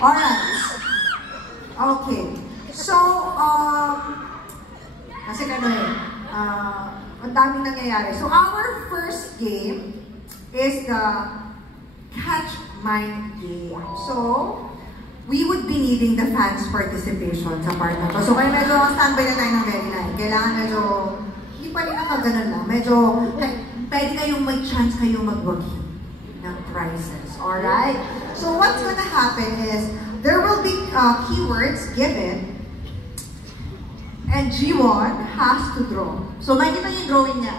Alright. Okay. So, kasi ang daming nangyayari. So, our first game is the Catch Mind game. So, we would be needing the fans' participation sa part na to. So, kaya medyo standby na tayo ng very night. Kailangan medyo, hindi pa rin nakaganon lang. Medyo, pwede kayong may chance kayong mag-wagi ng prizes. Alright? So, what's gonna happen is, there will be keywords given, and G1 has to draw. So, makikita niyo yung drawing niya.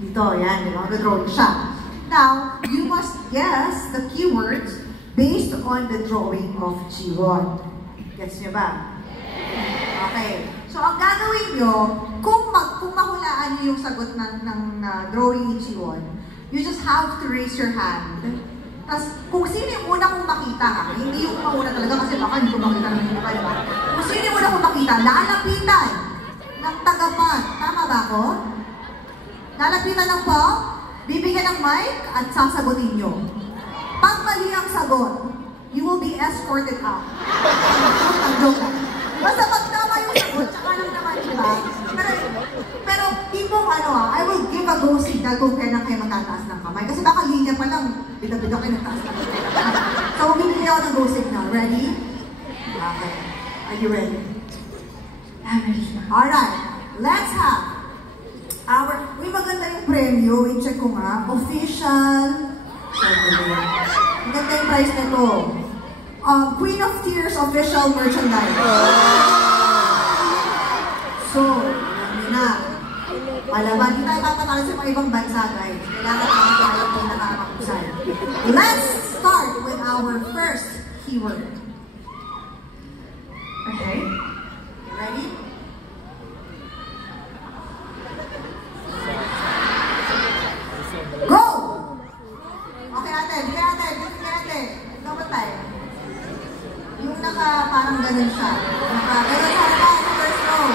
Dito, yan, di ba? Mag-drawing siya. Now, you must guess the keywords based on the drawing of G1. Gets niyo ba? Okay. So, ang gagawin niyo, kung mahulaan niyo yung sagot ng drawing ni G1, you just have to raise your hand. Tapos, kung sino yung una kong makita, hindi yung mauna talaga kasi baka hindi ko makita ng hindi pa, diba? Kung sino yung una kong makita, lalapitan ng tagapan. Tama ba ako? Lalapitan lang po, bibigyan ng mic at sasagutin nyo. Pag mali ang sagot, you will be escorted out. Joke. Basta pag tama yung sagot, tsaka lang naman, diba? Pero tipong I will give a go signal kung kailan kayo magtataas ng kamay. Kasi baka linya pa lang, bida-bida kayo nagtaas ng kamay. So, bibigyan ako ng go signal. Ready? Okay. Are you ready? I'm ready. Alright. Let's have uy, maganda yung premyo. I-check ko nga. Official. Maganda yung price na ito. Queen of Tears official merchandise. So, na. Malaban, hindi tayo papatalo sa mga ibang bansa, guys. Kailangan natin tayo kung nakakakusay. Let's start with our first keyword. Okay? Ready? Go! Okay, ate. Dapat tayo. Yung parang ganun siya. Ganun siya sa first row.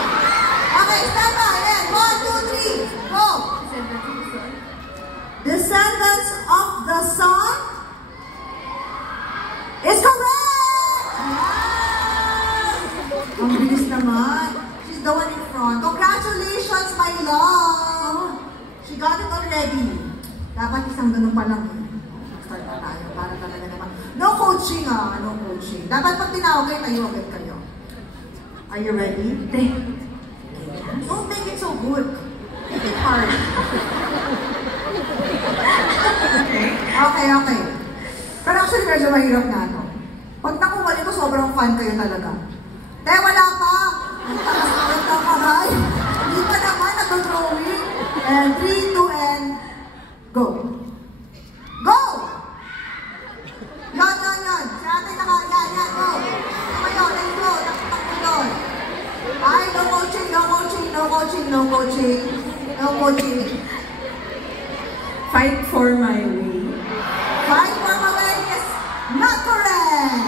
Okay, stand by. Ayan. 1, 2, 3. Go! Descendants of the Sun is correct! Yes! Ang bilis naman. She's the one in front. Congratulations, my love! She got it already. Dapat isang ganun pa lang. Start na tayo para talaga naman. No coaching no coaching. Dapat pag tinawag kayo, tayo agad kayo. Are you ready? Don't make it so good. Make it hard. Okay. Pero actually, medyo mahirap na ito. Pag nakuha nito, sobrang fun kayo talaga. Wala pa! Ang takas ng kamay. Hindi pa naman nag-drawing. And 3, 2, and go! Go! Yan. Si ate yan, go! Kayo, let's go. Takbo doon. Ay, no coaching. Fight for my way. Fight for my way is not correct.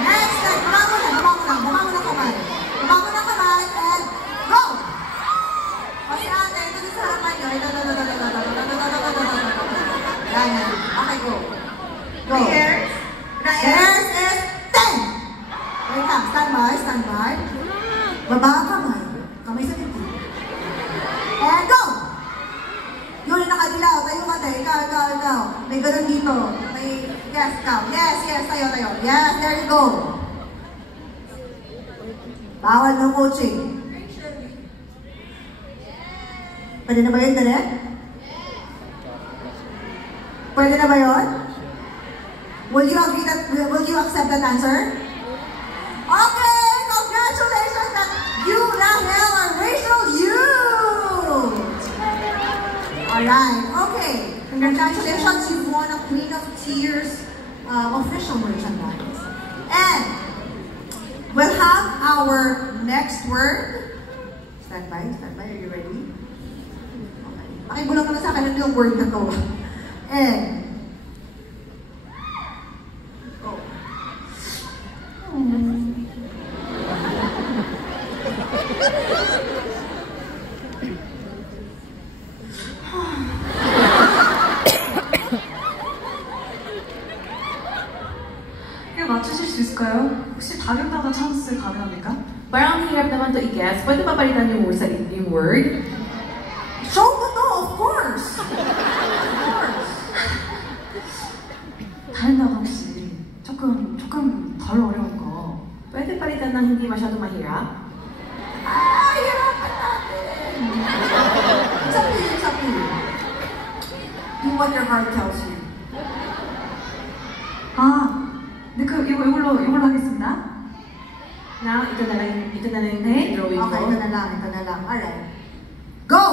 Next, baba mo na kamay. And go! O si ate, ito sa harapan nyo. Yan. Okay, go. Hairs. Hairs is 10. Wait lang, stand by. Baba ang kamay. Kamay sa dito. And go! Yun, nakadilaw. Tayo ka tayo. Ikaw. May ganun dito. Yes, ikaw. Yes, tayo. Yes, there you go. Bawal ng coaching. Pwede na ba yun, Dali? Pwede na ba yun? Will you accept that answer? Okay! Congratulations that you, Rahel, are Rachel Youth! Alright, okay. Congratulations, you've won a Queen of Tears official merchandise. And we'll have our next word. Stand by. Are you ready? Okay. Pakibulang ka na sa akin yung word na to. And 맞추실 수 있을까요? 혹시 다른 찬스 가능합니까? Parang ang hirap naman to i-guess. Pwede ba palitan yung word sa yung word? Show mo to, of course! Of course! 다른 단어 혹시 조금 덜 어려운 거. Pwede palitan ng hindi masyado mahirap? Ah, hirapan natin! It's up to you, it's up to you. Do what your heart tells you. 네, 이걸로 하겠습니다. Now, ito na lang yung drawing ko. Okay, ito na lang. Alright. Go!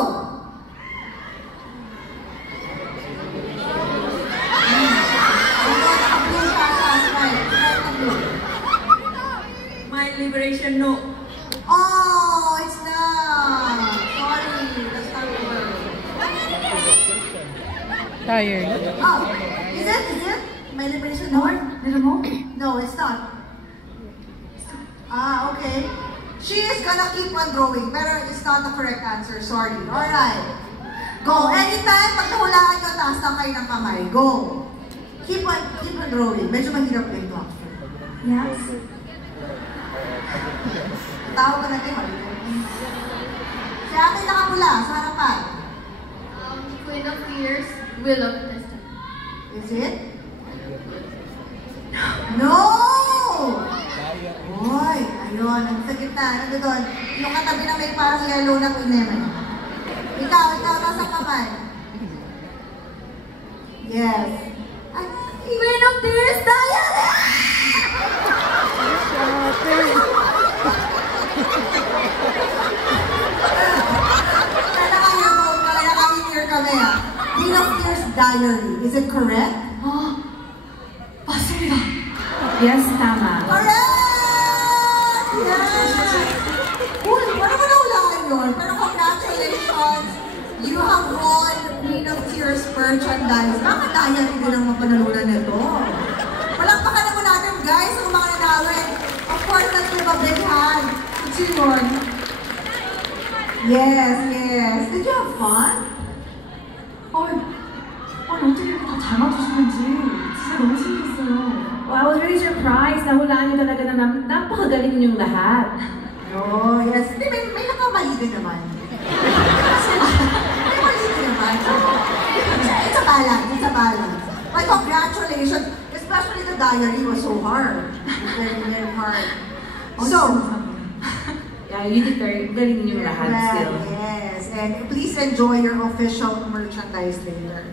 My liberation no. Oh, it's not. Sorry, that's not the word. Tired. Oh, is it? My liberation no? Little more? No, it's not. Ah, okay. She is gonna keep on drawing, pero it's not the correct answer. Sorry. Alright. Go. Anytime, pag nahulaan nyo, taas na kayo ng kamay. Go. Keep on drawing. Medyo mahirap din ito. Yes. Tawag ka natin, si ate nakapula, sa harapan. Queen of Tears, Will of Destiny. Is it? No! Hoy, ayun, ang sa gitna, ano doon? Yung katabi na may parang yellow na Queen naman. Ikaw, taas ang kamay. Yes. Ay, Queen of Tears, Diana! Kaya naka-hear kami Queen of Tears Diary. Is it correct? 맞습니다. Yes, tama. Correct! Yes! Uy, paano mo nahulaan yun? Pero congratulations! You have won Queen of Tears merchandise. Bakit diary din ang mapanalunan nito? Palakpakan naman natin, guys, ang mga nanawin. Of course, let's give a big hand to Timon. Yes. Did you have fun? 어떻게 이렇게 다 잘 맞추시는지 진짜 너무 신기했어요. Well, I was really surprised. Nahulaan niyo talaga na napakagaling ninyong lahat. Oh, yes. Hindi, may nakamali din naman. May mali din naman. It's a balance. But congratulations. Especially the diary was so hard. Very hard. So, Yeah, you did very galing ninyong lahat still. yes. And please enjoy your official merchandise later.